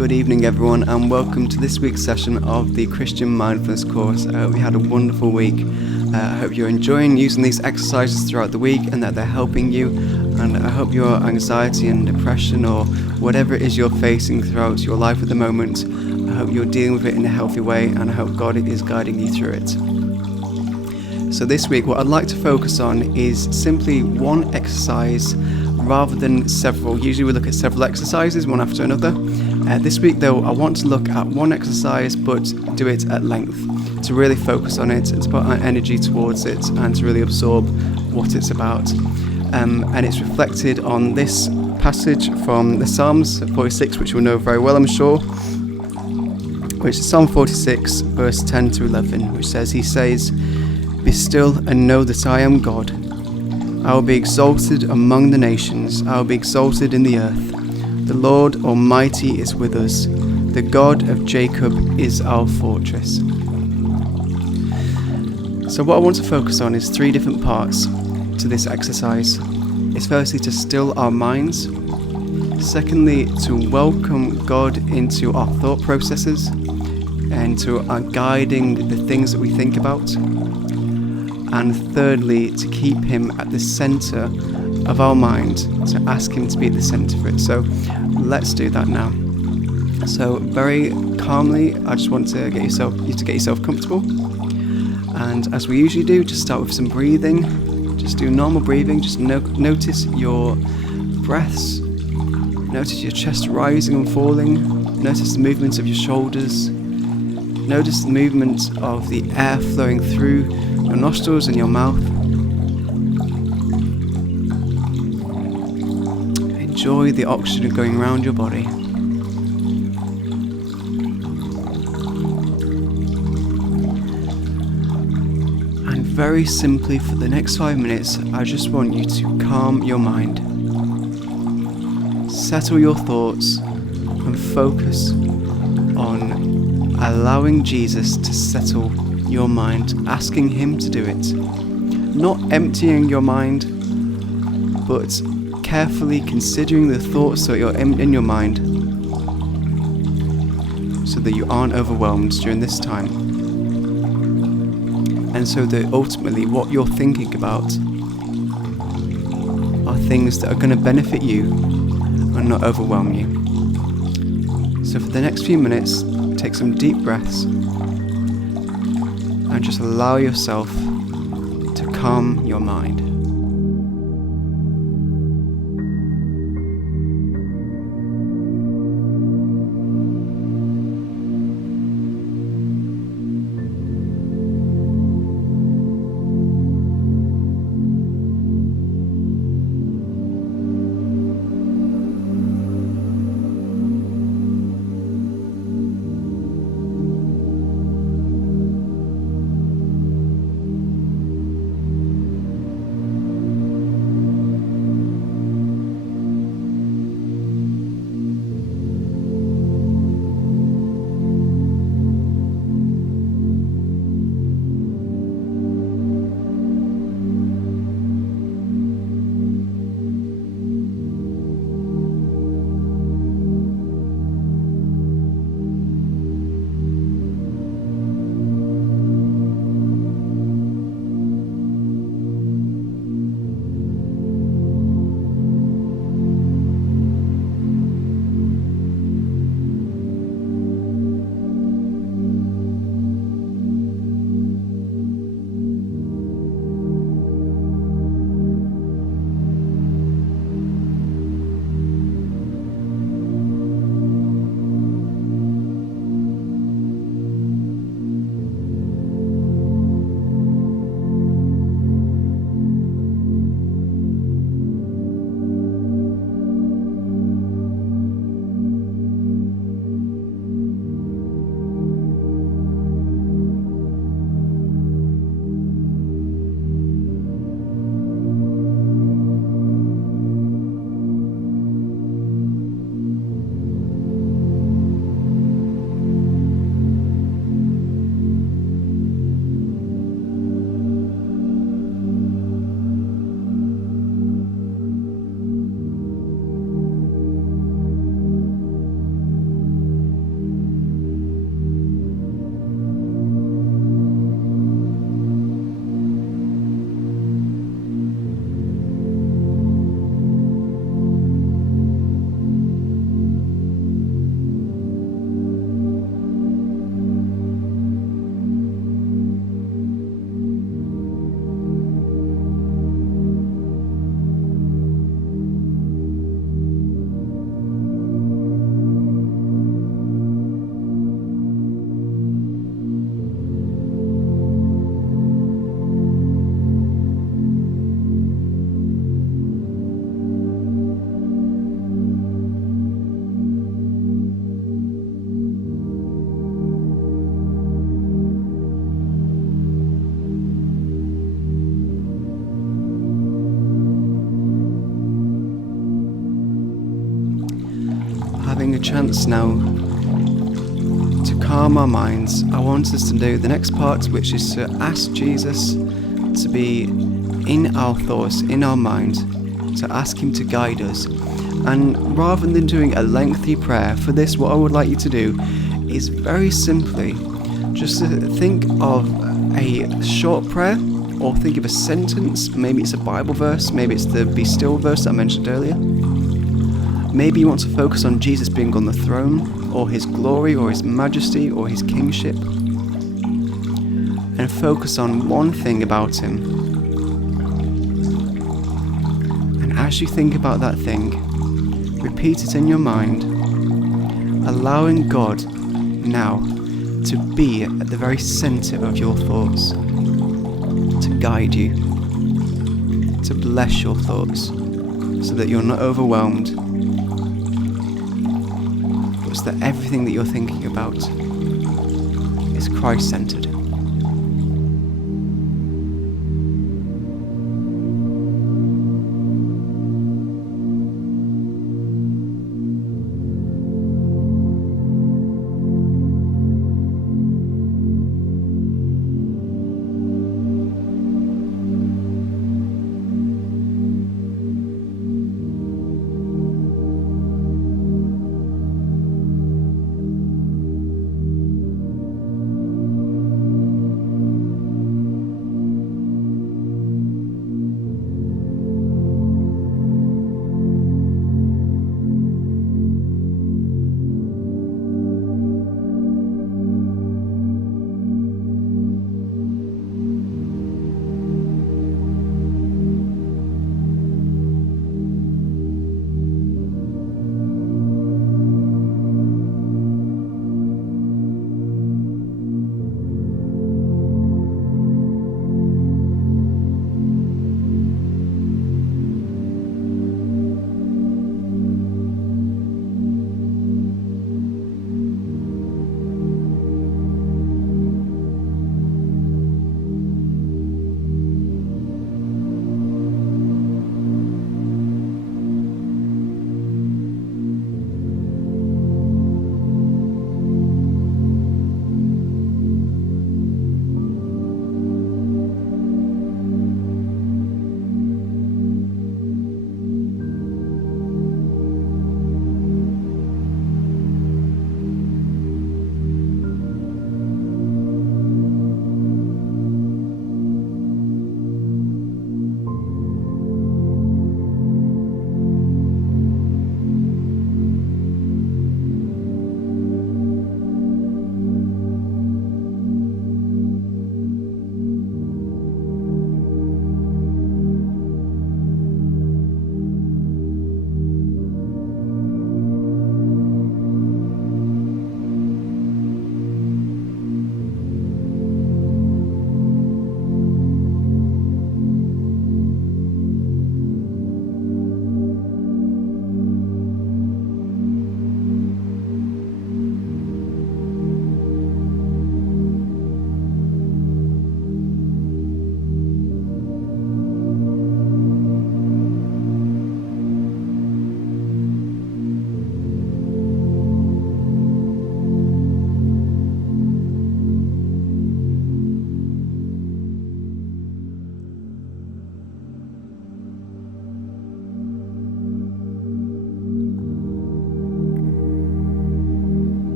Good evening, everyone, and welcome to this week's session of the Christian Mindfulness course. We had a wonderful week. I hope you're enjoying using these exercises throughout the week and that they're helping you. And I hope your anxiety and depression or whatever it is you're facing throughout your life at the moment, I hope you're dealing with it in a healthy way, and I hope God is guiding you through it. So this week, what I'd like to focus on is simply one exercise rather than several. Usually we look at several exercises, one after another. This week though, I want to look at one exercise but do it at length, to really focus on it and to put our energy towards it and to really absorb what it's about. And it's reflected on this passage from the Psalms 46, which you'll know very well, I'm sure, which is Psalm 46 verse 10 to 11, which says, He says, "Be still and know that I am God. I will be exalted among the nations. I will be exalted in the earth. The Lord Almighty is with us. The God of Jacob is our fortress." So what I want to focus on is three different parts to this exercise. It's firstly to still our minds. Secondly, to welcome God into our thought processes and to our guiding the things that we think about. And thirdly, to keep Him at the centre of our mind, to ask Him to be at the centre of it. So let's do that now. So very calmly, I just want to get yourself comfortable. And as we usually do, just start with some breathing. Just do normal breathing. Just notice your breaths. Notice your chest rising and falling. Notice the movement of your shoulders. Notice the movement of the air flowing through your nostrils and your mouth. Enjoy the oxygen going around your body. And very simply, for the next 5 minutes, I just want you to calm your mind. Settle your thoughts and focus on allowing Jesus to settle your mind, asking Him to do it. Not emptying your mind, but carefully considering the thoughts that are in your mind so that you aren't overwhelmed during this time. And so that ultimately what you're thinking about are things that are going to benefit you and not overwhelm you. So for the next few minutes, take some deep breaths and just allow yourself to calm your mind. chance now to calm our minds, I want us to do the next part, which is to ask Jesus to be in our thoughts, in our mind, to ask him to guide us. And rather than doing a lengthy prayer, for this what I would like you to do is very simply just to think of a short prayer, or think of a sentence. Maybe it's a Bible verse, maybe it's the be still verse that I mentioned earlier. Maybe you want to focus on Jesus being on the throne, or his glory, or his majesty, or his kingship, and focus on one thing about him. And as you think about that thing, repeat it in your mind, allowing God now to be at the very centre of your thoughts, to guide you, to bless your thoughts, so that you're not overwhelmed, but so that everything that you're thinking about is Christ-centred.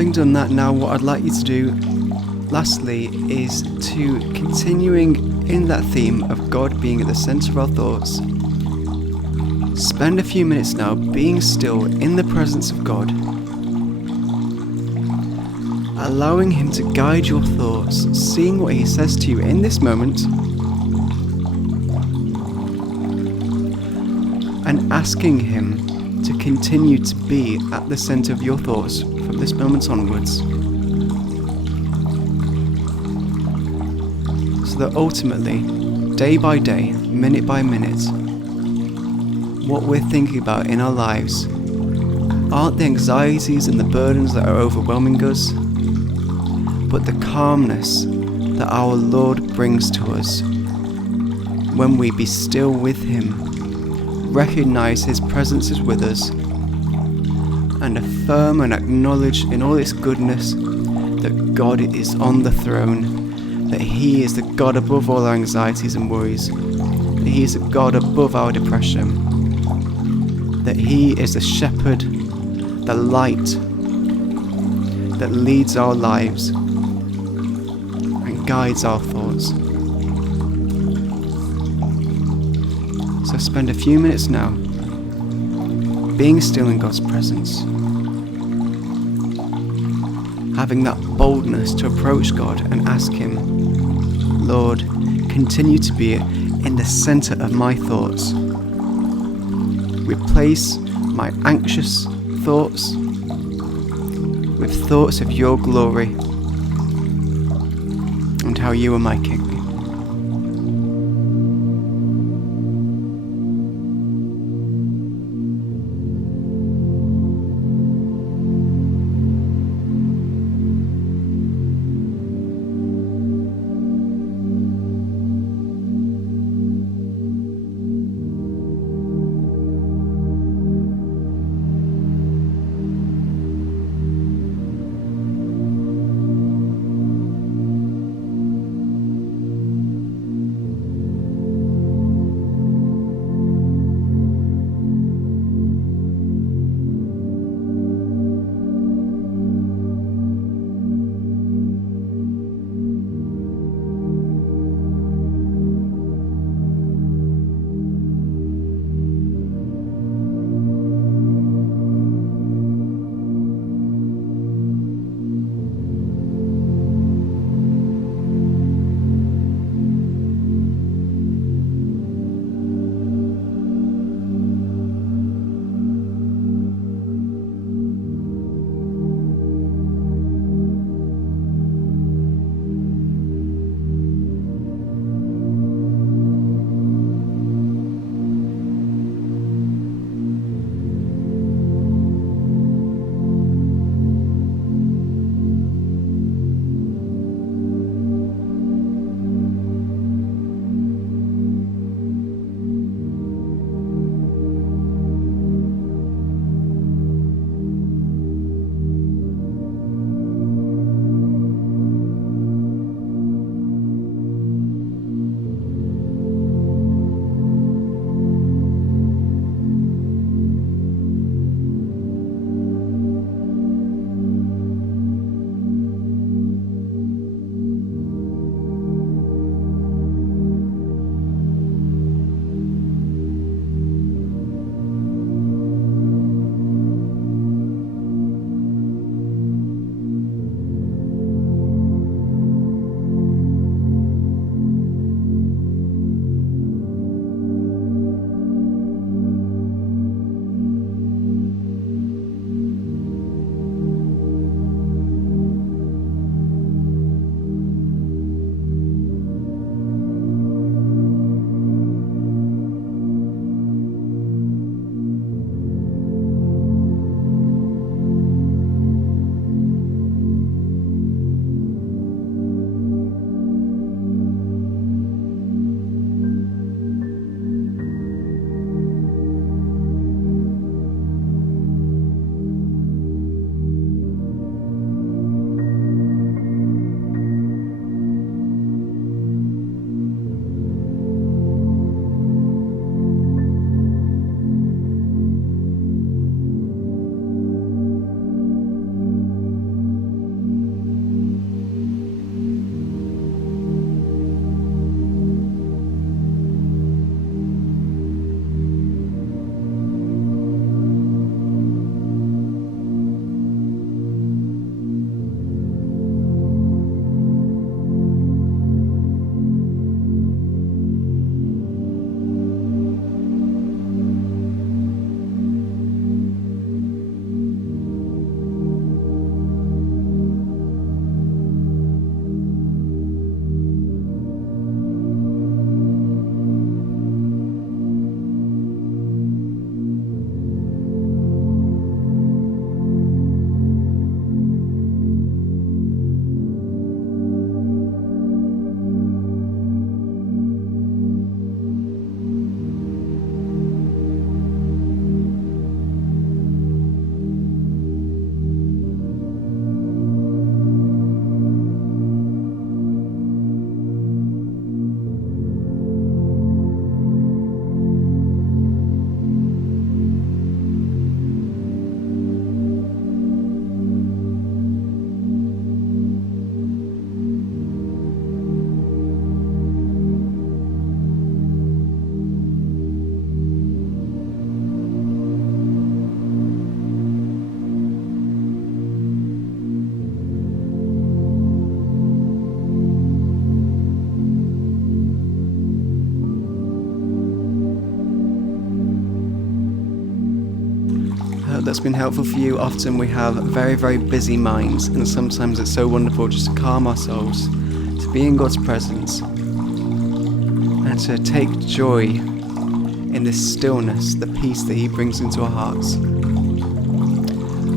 having done that now, what I'd like you to do lastly is to continuing in that theme of God being at the centre of our thoughts. Spend a few minutes now being still in the presence of God, allowing Him to guide your thoughts, seeing what He says to you in this moment, and asking Him to continue to be at the centre of your thoughts from this moment onwards, so that ultimately, day by day, minute by minute, what we're thinking about in our lives aren't the anxieties and the burdens that are overwhelming us, but the calmness that our Lord brings to us when we be still with Him, recognise His presence is with us, and affirm and acknowledge in all its goodness that God is on the throne, that He is the God above all our anxieties and worries, that He is the God above our depression, that He is the shepherd, the light that leads our lives and guides our thoughts. So spend a few minutes now being still in God's presence, having that boldness to approach God and ask Him, Lord, continue to be in the centre of my thoughts. Replace my anxious thoughts with thoughts of your glory and how you are my King. that's been helpful for you. Often we have very, very busy minds, and sometimes it's so wonderful just to calm our souls, to be in God's presence, and to take joy in this stillness, the peace that He brings into our hearts.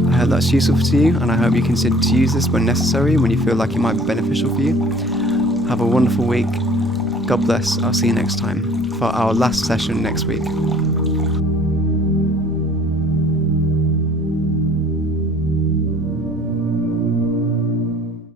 I hope that's useful to you, and I hope you consider to use this when necessary, when you feel like it might be beneficial for you. Have a wonderful week. God bless. I'll see you next time for our last session next week.